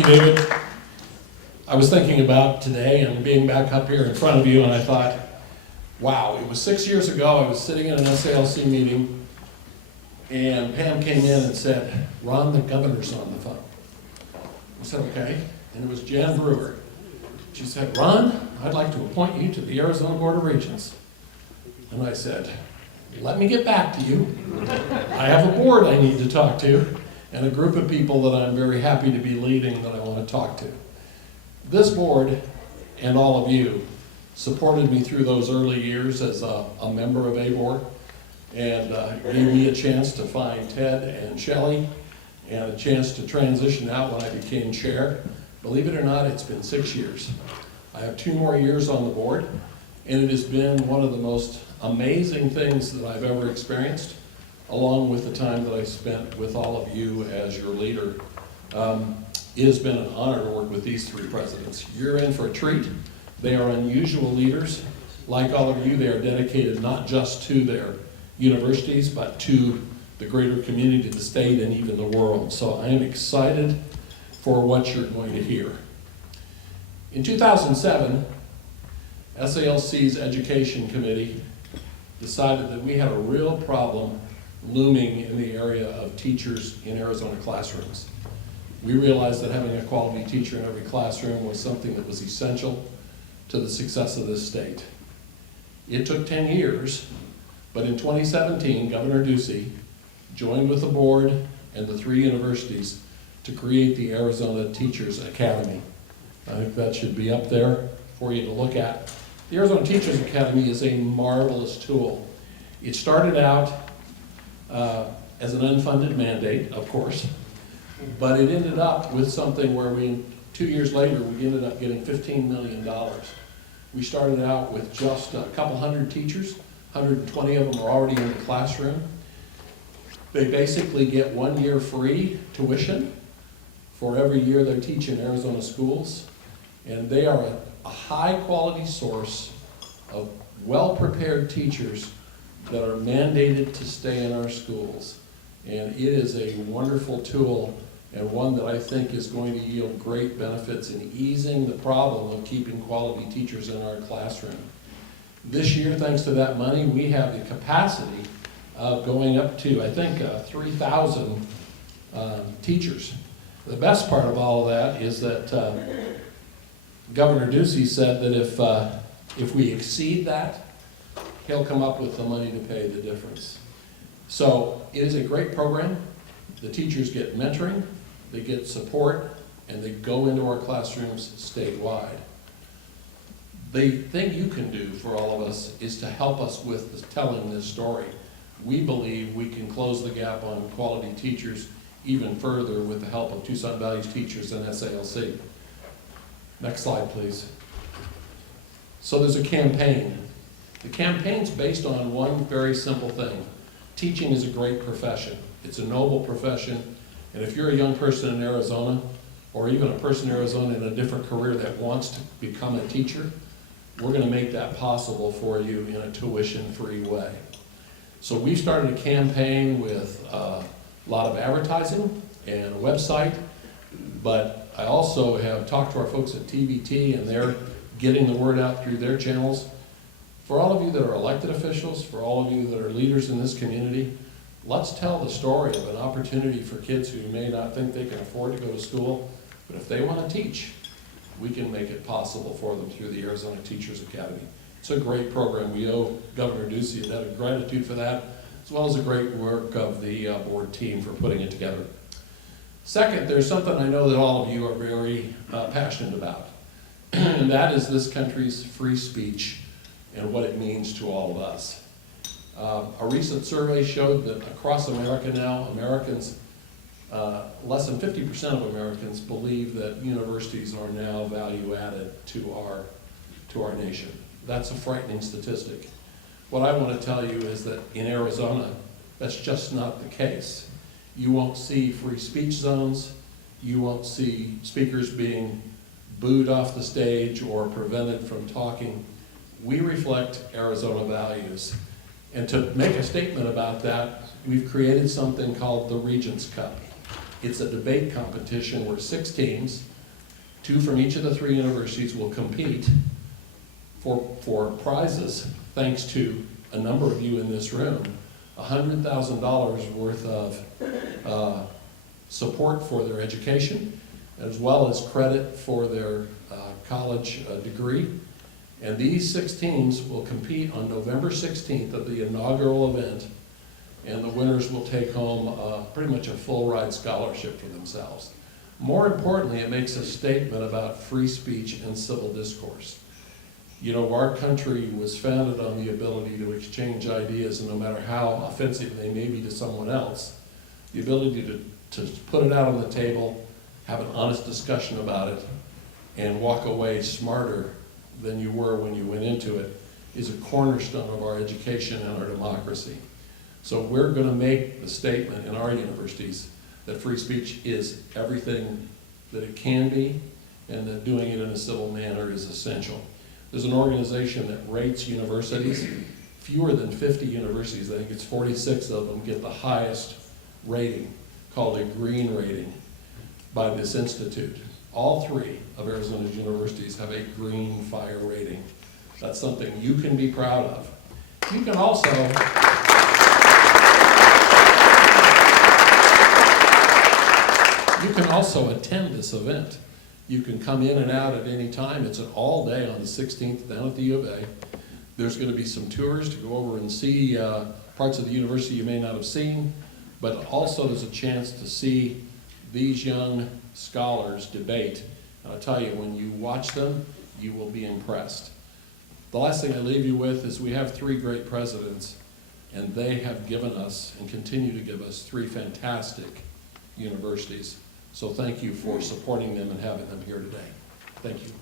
you, David. I was thinking about today and being back up here in front of you, and I thought, wow, it was 6 years ago. I was sitting in an SALC meeting, and Pam came in and said, Ron, the governor's on the phone. I said, okay. And it was Jan Brewer. She said, Ron, I'd like to appoint you to the Arizona Board of Regents. And I said, let me get back to you. I have a board I need to talk to, and a group of people that I'm very happy to be leading that I want to talk to. This board and all of you supported me through those early years as a member of ABOR, and gave me a chance to find Ted and Shelley and a chance to transition out when I became chair. Believe it or not, it's been 6 years. I have 2 more years on the board, and it has been one of the most amazing things that I've ever experienced, along with the time that I spent with all of you as your leader. It has been an honor to work with these 3 presidents. You're in for a treat. They are unusual leaders. Like all of you, they are dedicated not just to their universities, but to the greater community, the state, and even the world. So I am excited for what you're going to hear. In 2007, SALC's Education Committee decided that we had a real problem looming in the area of teachers in Arizona classrooms. We realized that having a quality teacher in every classroom was something that was essential to the success of this state. It took 10 years, but in 2017, Governor Ducey joined with the board and the 3 universities to create the Arizona Teachers Academy. I think that should be up there for you to look at. The Arizona Teachers Academy is a marvelous tool. It started out as an unfunded mandate, of course, but it ended up with something where 2 years later, we ended up getting $15 million. We started out with just a couple hundred teachers. 120 of them are already in the classroom. They basically get 1 year free tuition for every year they teach in Arizona schools. And they are a high-quality source of well-prepared teachers that are mandated to stay in our schools. And it is a wonderful tool, and one that I think is going to yield great benefits in easing the problem of keeping quality teachers in our classroom. This year, thanks to that money, we have the capacity of going up to, I think, 3,000 teachers. The best part of all of that is that Governor Ducey said that if we exceed that, he'll come up with the money to pay the difference. So it is a great program. The teachers get mentoring, they get support, and they go into our classrooms statewide. The thing you can do for all of us is to help us with telling this story. We believe we can close the gap on quality teachers even further with the help of Tucson Valley's teachers and SALC. Next slide, please. So there's a campaign. The campaign's based on one very simple thing. Teaching is a great profession. It's a noble profession, and if you're a young person in Arizona, or even a person in Arizona in a different career that wants to become a teacher, we're going to make that possible for you in a tuition-free way. So we started a campaign with a lot of advertising and a website, but I also have talked to our folks at TVT, and they're getting the word out through their channels. For all of you that are elected officials, for all of you that are leaders in this community, let's tell the story of an opportunity for kids who may not think they can afford to go to school, but if they want to teach, we can make it possible for them through the Arizona Teachers Academy. It's a great program. We owe Governor Ducey a debt of gratitude for that, as well as the great work of the board team for putting it together. Second, there's something I know that all of you are very passionate about, and that is this country's free speech and what it means to all of us. A recent survey showed that across America now, less than 50% of Americans believe that universities are now value added to our nation. That's a frightening statistic. What I want to tell you is that in Arizona, that's just not the case. You won't see free speech zones. You won't see speakers being booed off the stage or prevented from talking. We reflect Arizona values. And to make a statement about that, we've created something called the Regents Cup. It's a debate competition where 6 teams, 2 from each of the 3 universities, will compete for prizes, thanks to a number of you in this room, $100,000 worth of support for their education, as well as credit for their college degree. And these 6 teams will compete on November 16th at the inaugural event, and the winners will take home pretty much a full ride scholarship for themselves. More importantly, it makes a statement about free speech and civil discourse. You know, our country was founded on the ability to exchange ideas, and no matter how offensive they may be to someone else, the ability to put it out on the table, have an honest discussion about it, and walk away smarter than you were when you went into it is a cornerstone of our education and our democracy. So we're going to make the statement in our universities that free speech is everything that it can be, and that doing it in a civil manner is essential. There's an organization that rates universities. Fewer than 50 universities, I think it's 46 of them, get the highest rating, called a green rating, by this institute. All 3 of Arizona's universities have a green fire rating. That's something you can be proud of. You can also attend this event. You can come in and out at any time. It's an all day on the 16th down at the U of A. There's going to be some tours to go over and see parts of the university you may not have seen, but also there's a chance to see these young scholars debate. And I'll tell you, when you watch them, you will be impressed. The last thing I leave you with is we have 3 great presidents, and they have given us and continue to give us 3 fantastic universities. So thank you for supporting them and having them here today. Thank you.